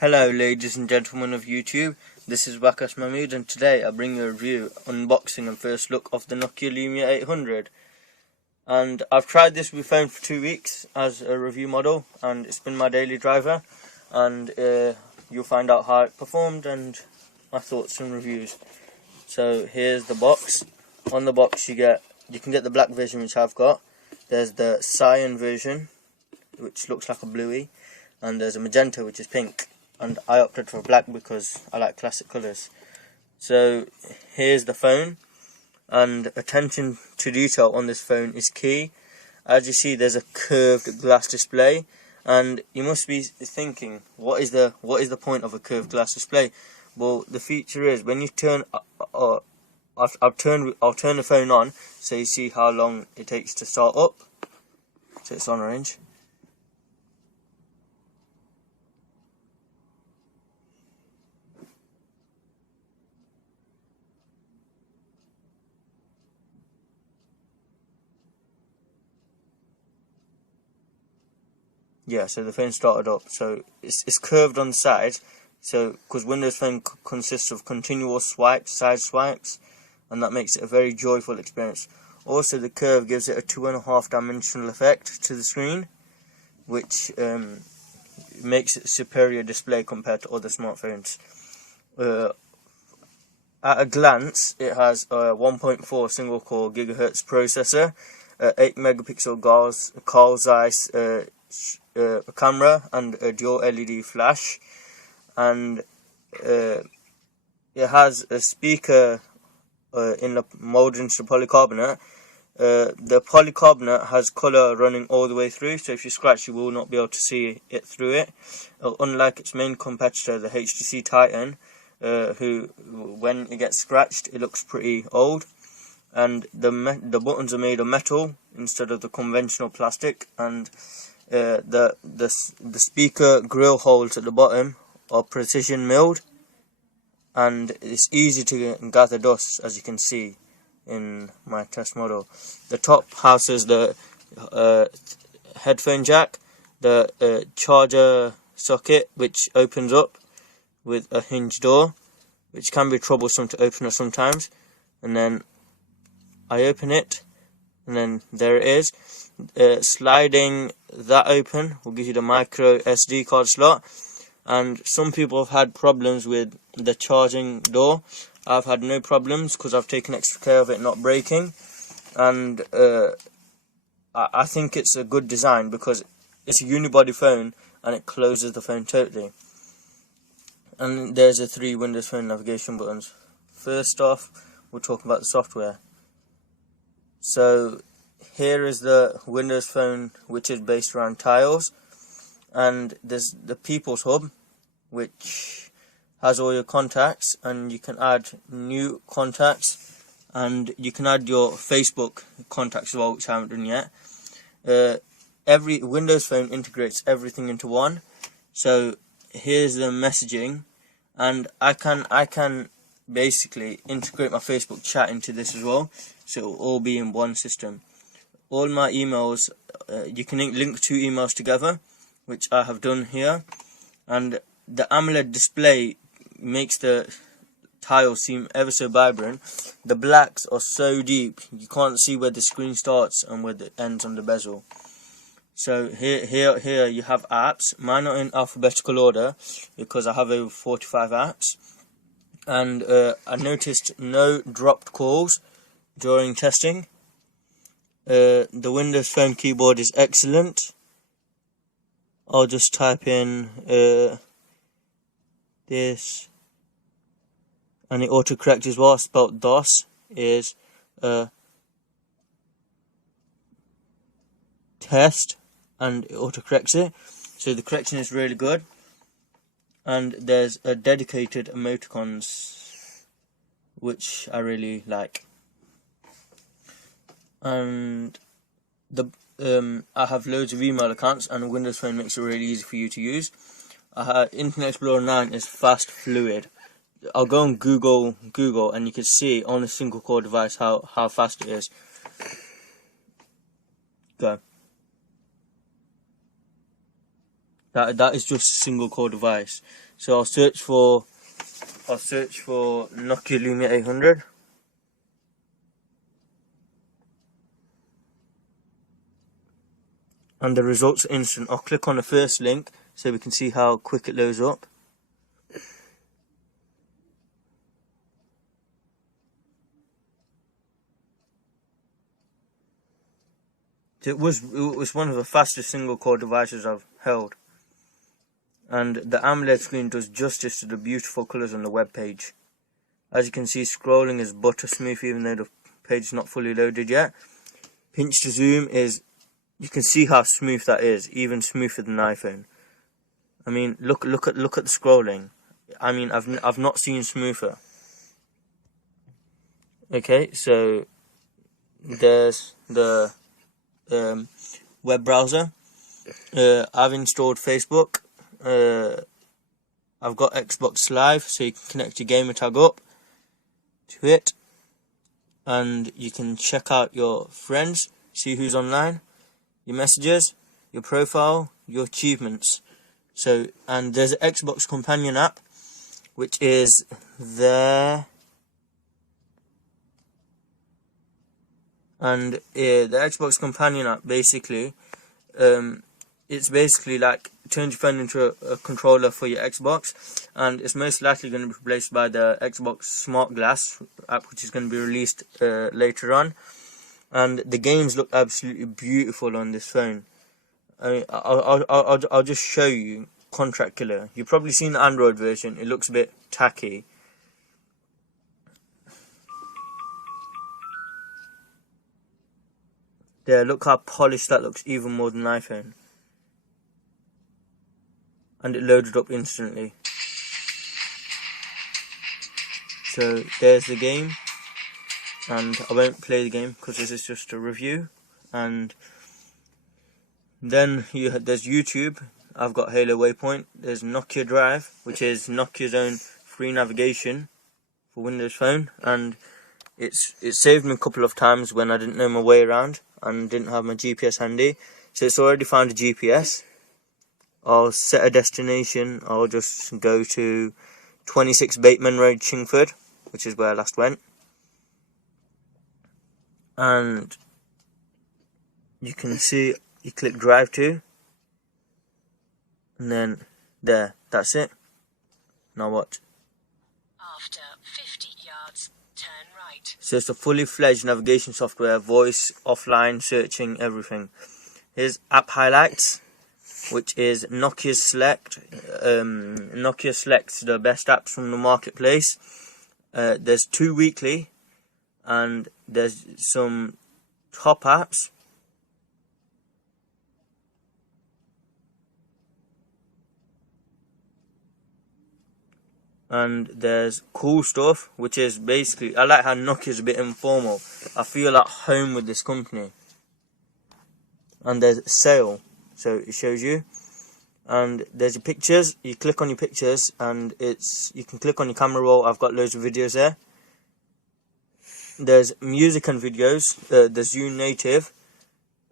Hello ladies and gentlemen of YouTube, this is WAQAS Mahmood and today I bring you a review, unboxing and first look of the Nokia Lumia 800. And I've tried this with phone for 2 weeks as a review model and it's been my daily driver, and you'll find out how it performed and my thoughts and reviews. So here's the box. On the box you can get the black version, which I've got. There's the cyan version, which looks like a bluey, and there's a magenta, which is pink. And I opted for black because I like classic colours. So here's the phone, and attention to detail on this phone is key. As you see, there's a curved glass display, and you must be thinking, what is the point of a curved glass display? Well, the feature is when you turn, I'll turn the phone on, so you see how long it takes to start up. So it's on orange. Yeah, so the phone started up. So it's curved on the side. So because Windows Phone consists of continuous swipes, side swipes, and that makes it a very joyful experience. Also, the curve gives it a 2.5 dimensional effect to the screen, which makes it a superior display compared to other smartphones. At a glance, it has a 1.4 single core gigahertz processor, 8 megapixel Carl's Zeiss camera, and a dual LED flash, and it has a speaker in the molded into polycarbonate. The polycarbonate has colour running all the way through, so if you scratch you will not be able to see it through it, unlike its main competitor, the HTC Titan, who when it gets scratched it looks pretty old. And the buttons are made of metal instead of the conventional plastic, and the speaker grill holes at the bottom are precision milled, and it's easy to gather dust, as you can see in my test model. The top houses the headphone jack, the charger socket, which opens up with a hinge door, which can be troublesome to open it sometimes. And then I open it, and then there it is. Sliding that open will give you the micro SD card slot, and some people have had problems with the charging door. I've had no problems because I've taken extra care of it not breaking, and I think it's a good design because it's a unibody phone and it closes the phone totally. And there's the 3 Windows Phone navigation buttons. First off, we'll talk about the software. So here is the Windows Phone, which is based around tiles, and there's the People's Hub, which has all your contacts, and you can add new contacts, and you can add your Facebook contacts as well, which I haven't done yet. Every Windows Phone integrates everything into one. So here's the messaging, and I can basically integrate my Facebook chat into this as well, so it will all be in one system. All my emails, you can link 2 emails together, which I have done here, and the AMOLED display makes the tiles seem ever so vibrant. The blacks are so deep you can't see where the screen starts and where it ends on the bezel. So here you have apps. Mine are in alphabetical order because I have over 45 apps, and I noticed no dropped calls during testing. The Windows Phone keyboard is excellent. I'll just type in this, and it autocorrects as well. Spelt DOS is test, and it autocorrects it, so the correction is really good. And there's a dedicated emoticons, which I really like. And I have loads of email accounts, and Windows Phone makes it really easy for you to use. Internet Explorer 9 is fast, fluid. I'll go on Google, and you can see on a single core device how fast it is. Go. That is just a single core device. So I'll search for Nokia Lumia 800. And the results are instant. I'll click on the first link so we can see how quick it loads up. It was one of the fastest single core devices I've held. And the AMOLED screen does justice to the beautiful colours on the web page. As you can see, scrolling is butter smooth even though the page is not fully loaded yet. Pinch to zoom is, you can see how smooth that is, even smoother than an iPhone. I mean, look at the scrolling. I mean, I've not seen smoother. Okay, so there's the web browser. I've installed Facebook. I've got Xbox Live, so you can connect your Gamertag up to it, and you can check out your friends, see who's online, your messages, your profile, your achievements. So, and there's an Xbox Companion app, which is there. And the Xbox Companion app basically, it's basically like turns your phone into a controller for your Xbox, and it's most likely going to be replaced by the Xbox Smart Glass app, which is going to be released later on. And the games look absolutely beautiful on this phone. I mean, I'll just show you. Contract Killer. You've probably seen the Android version. It looks a bit tacky. There, look how polished that looks, even more than an iPhone. And it loaded up instantly. So there's the game, and I won't play the game because this is just a review. And then there's YouTube. I've got Halo Waypoint. There's Nokia Drive, which is Nokia's own free navigation for Windows Phone, and it saved me a couple of times when I didn't know my way around and didn't have my GPS handy. So it's already found a GPS. I'll set a destination. I'll just go to 26 Bateman Road, Chingford, which is where I last went. And you can see, you click drive to, and then there, that's it. Now watch. After 50 yards, turn right. So it's a fully fledged navigation software, voice, offline, searching, everything. Here's app highlights, which is Nokia Select. Nokia selects the best apps from the marketplace. There's 2 weekly, and there's some top apps. And there's cool stuff, which is basically, I like how Nokia's a bit informal. I feel at home with this company. And there's sale, so it shows you. And there's your pictures. You click on your pictures, and you can click on your camera roll. I've got loads of videos there. There's music and videos. There's Native,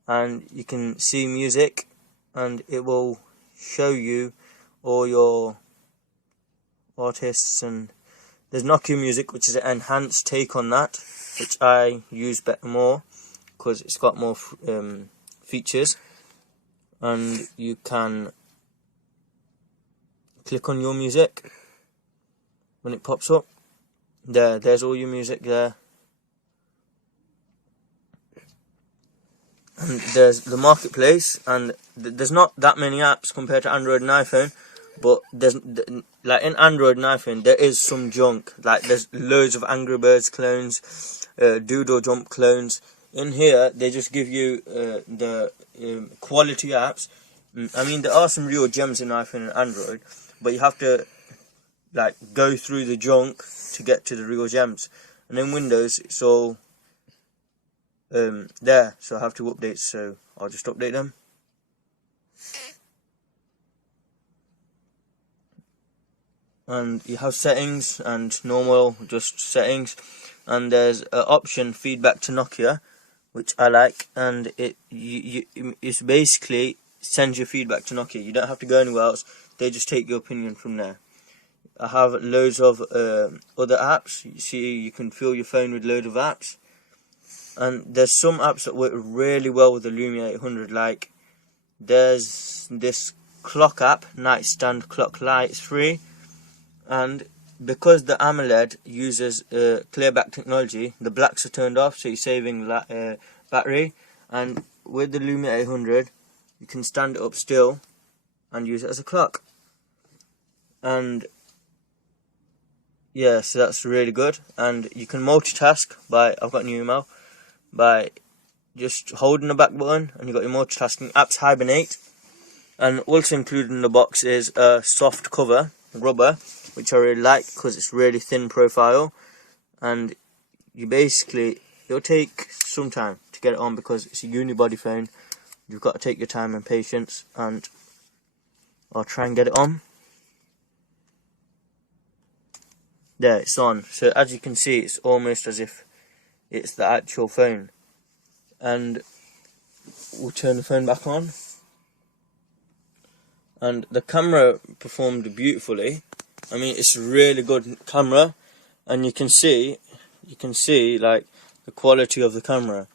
and you can see music, and it will show you all your artists. And there's Nokia Music, which is an enhanced take on that, which I use more because it's got more features. And you can click on your music when it pops up. There's all your music there. And there's the marketplace, and there's not that many apps compared to Android and iPhone, but there's, like in Android and iPhone, there is some junk. Like there's loads of Angry Birds clones, Doodle Jump clones. In here, they just give you the quality apps. I mean, there are some real gems in iPhone and Android, but you have to like go through the junk to get to the real gems. And in Windows, it's all there, so I have to update, so I'll just update them. And you have settings and normal, just settings, and there's an option feedback to Nokia, which I like, and it's basically sends your feedback to Nokia. You don't have to go anywhere else, they just take your opinion from there. I have loads of other apps. You see, you can fill your phone with loads of apps, and there's some apps that work really well with the Lumia 800. Like there's this clock app, nightstand clock light. It's free, and because the AMOLED uses clearback technology, the blacks are turned off, so you're saving battery. And with the Lumia 800, you can stand it up still and use it as a clock. And yeah, so that's really good. And you can multitask by, I've got a new email, by just holding the back button, and you've got your multitasking. Apps hibernate. And also included in the box is a soft cover, rubber, which I really like because it's really thin profile. And you basically, it'll take some time to get it on because it's a unibody phone. You've got to take your time and patience, and I'll try and get it on. There, it's on. So as you can see, it's almost as if it's the actual phone. And we'll turn the phone back on. And the camera performed beautifully. I mean, it's a really good camera, and you can see like the quality of the camera.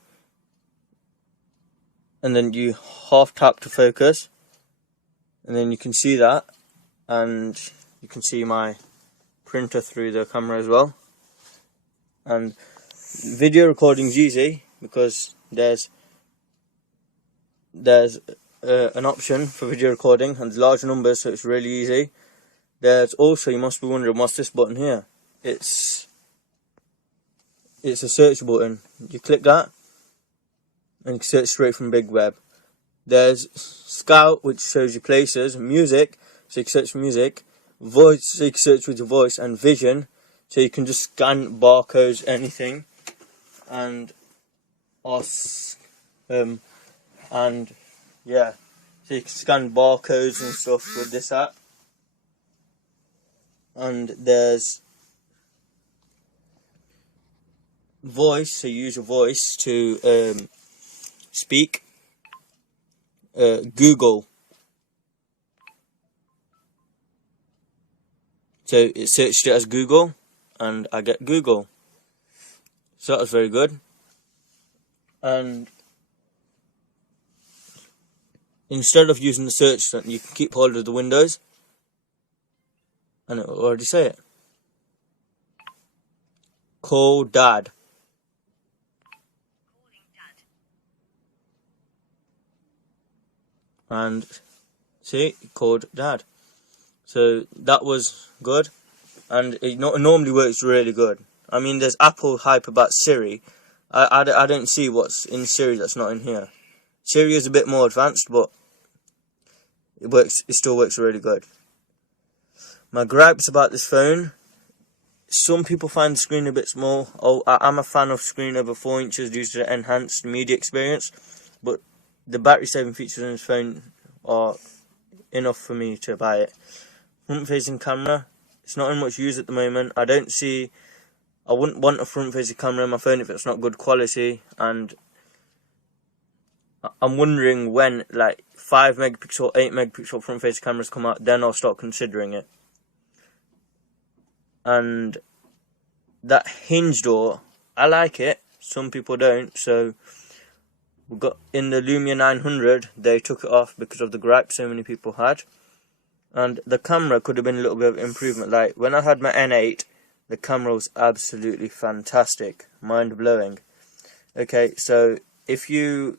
And then you half tap to focus, and then you can see that, and you can see my printer through the camera as well. And video recording is easy because there's an option for video recording, and large numbers, so it's really easy. There's also, you must be wondering, what's this button here? It's a search button. You click that and you can search straight from Big Web. There's Scout, which shows you places, music, so you can search for music, voice, so you can search with your voice, and vision, so you can just scan barcodes, anything, and yeah, so you can scan barcodes and stuff with this app. And there's voice, so you use your voice to speak. Google, so it searched it as Google, and I get Google. So that was very good. And instead of using the search button, you can keep hold of the windows, and it will already say it. Call Dad. And see, called Dad. So that was good, and it normally works really good. I mean, there's Apple hype about Siri. I don't see what's in Siri that's not in here. Siri is a bit more advanced, but it still works really good. My gripes about this phone: some people find the screen a bit small. I'm a fan of screen over 4 inches due to the enhanced media experience, but the battery saving features in this phone are enough for me to buy it. Front facing camera, it's not in much use at the moment. I wouldn't want a front facing camera on my phone if it's not good quality, and I'm wondering when like 5 megapixel, 8 megapixel front facing cameras come out, then I'll start considering it. And that hinge door, I like it, some people don't. So we got in the Lumia 900, they took it off because of the gripe so many people had. And the camera could have been a little bit of improvement. Like when I had my N8, the camera was absolutely fantastic, mind-blowing. Okay, so if you,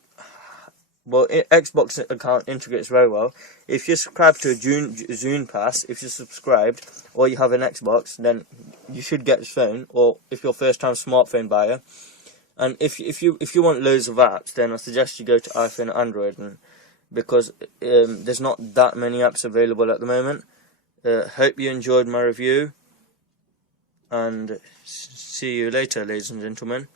Xbox account integrates very well. If you subscribe to a Zune Pass, if you're subscribed, or you have an Xbox, then you should get this phone. Or if you're a first-time smartphone buyer, and if you want loads of apps, then I suggest you go to iPhone and Android, because there's not that many apps available at the moment. Hope you enjoyed my review, and see you later, ladies and gentlemen.